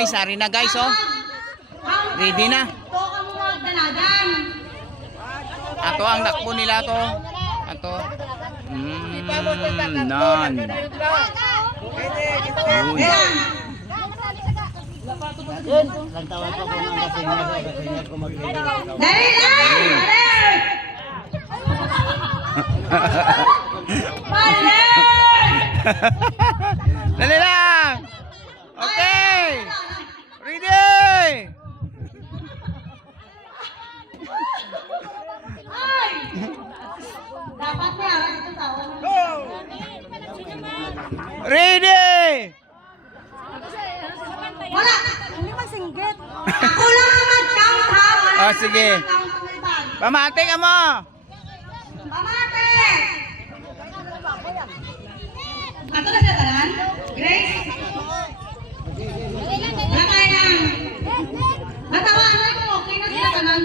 guys, ari na guys oh. Ready na. Ato ang dakpo nila to. Ato. Nan. Lantawan pa ko ng kasingnya ko mag-iigaw. Dali lang! Dali lang. Okay. Ready. Ay! Dapat may aras ito tao. Ready. Wala! Hindi masinggit. Ako lang ang mag-count ha. Wala Oh, sige. mag-count ang ibang. Pamati ka mo. Pamate! Ato na sa tanan? Grace? Nakay lang. Matawanan mo, okay na sila tanan.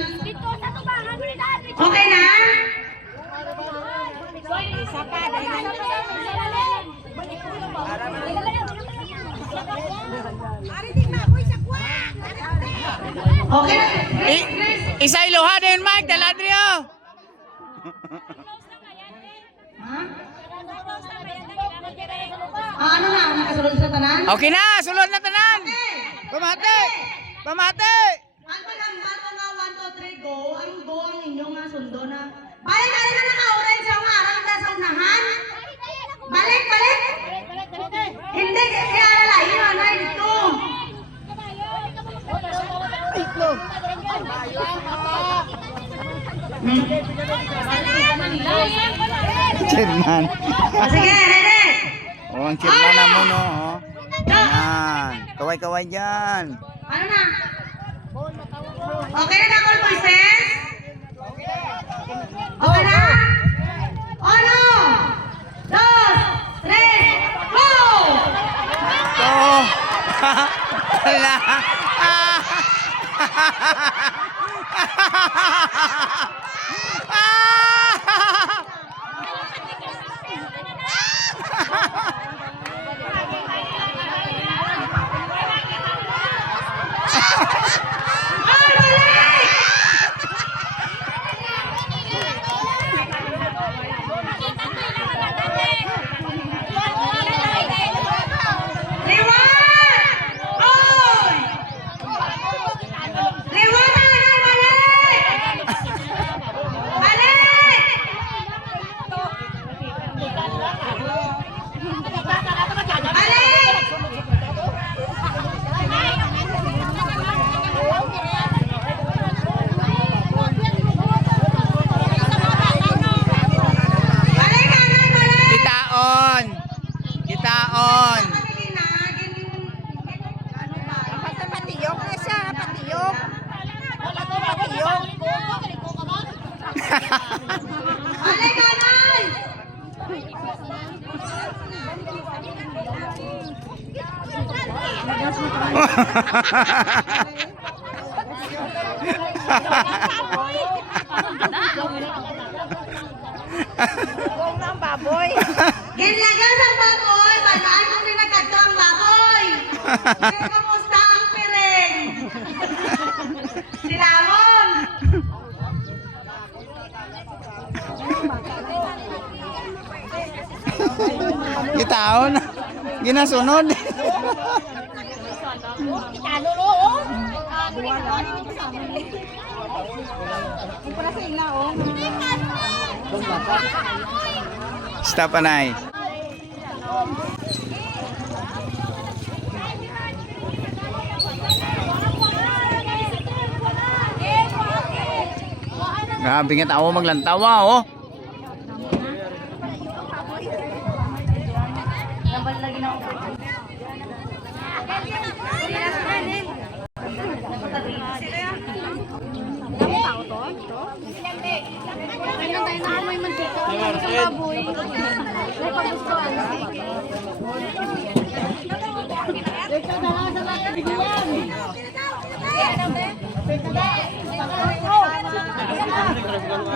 Okay na? Isa pa, okay na. Isa iluha din Mike, daladrio. Ha? Ano na? Nakasulod sa tanan? Okay na, sulod na tanan. Pamati. Pamati. Ang paghambal ko nga 1, 2, 3, go. Ang go ang inyo nga sundo na. Balik ka na naka-orange ang harang na sa unahan. Balik, balik. Hindi, kasi alalahin na na dito. Chairman. Sige, ready. Oh, ang chairman na mo no. Oh. Yan. Kaway-kaway dyan. Ano na? Okay na na, all voices? Okay na? 1, 2, 3, go! Ito. Wala. Ay, balik! Liwan! Oy! Liwan na! Balik! Balik! Balik! Balik ka na! Balik! Kitaon. Kitaon. Patiyok na siya, patiyok. Patiyok. Balik ka na! Kung na ang baboy. Ginlagas ang baboy! Balaan mo rin nagkadto ang baboy! Kaya kamusta ang piring? Silamon! Kitaon. Ginasunod. Stop anay. Grabe nga tao maglantawa oh.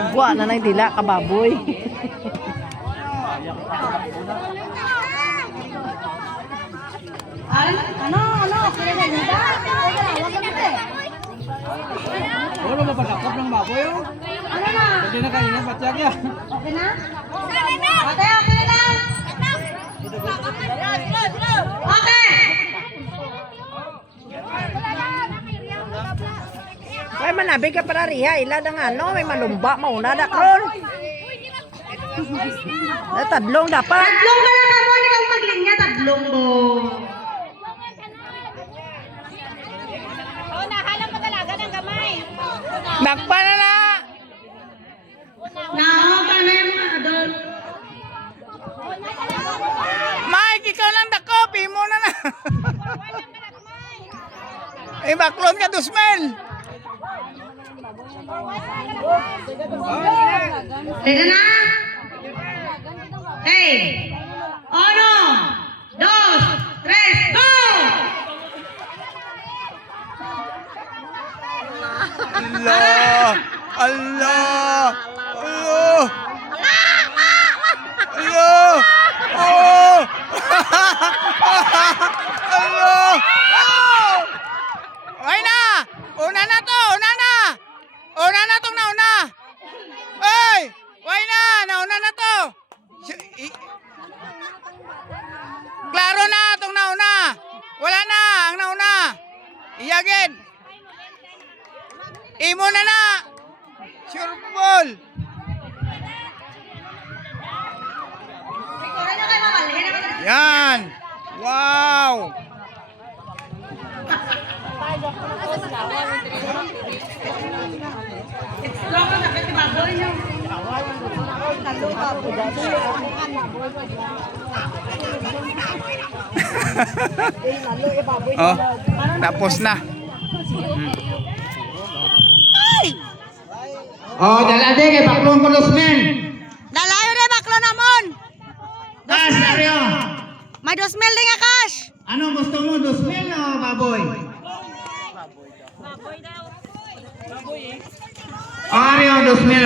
Buwa na nang dila ka baboy. Ano? Ano? Ano? Wala ba pagkakap ng baboy oh? Ano na? Hindi na kanina patyag ya. Okay na? Ate, okay na lang? Okay! Ay, manabi ka para riha. Ila ng ano, may malumba. Mauna na karon. Tadlong dapat. Tadlong ka lang mo, hindi kang maglinya, tadlong mo. Dakpa na na! Nao ka na yung mga adult. Mike, ikaw lang dako. Pimo na na. Eh, baklon ka, Dusmel. Teka na! Okay! Uno, dos, tres, go! Allah! Allah! Allah! Allah! Oh! Allah! Oh! Ay na! Una na to! Una na! Una na tong nauna! Ay! Why na! Nauna na to! Klaro na tong nauna! Wala na! Ang nauna! Iyagin! Imo na na! Sure ball! Ikaw na kayo mabalhin na kayo. Yan! Wow! Explore ka na kayo baboy nyo. Oh, tapos na. Oh, dalade kay baklon ko Dusmel. Dalayo na baklo namon. Kas, Dario. May 2,000 din nga cash. Anong gusto mo, Dusmel o baboy? Ario, Dusmel.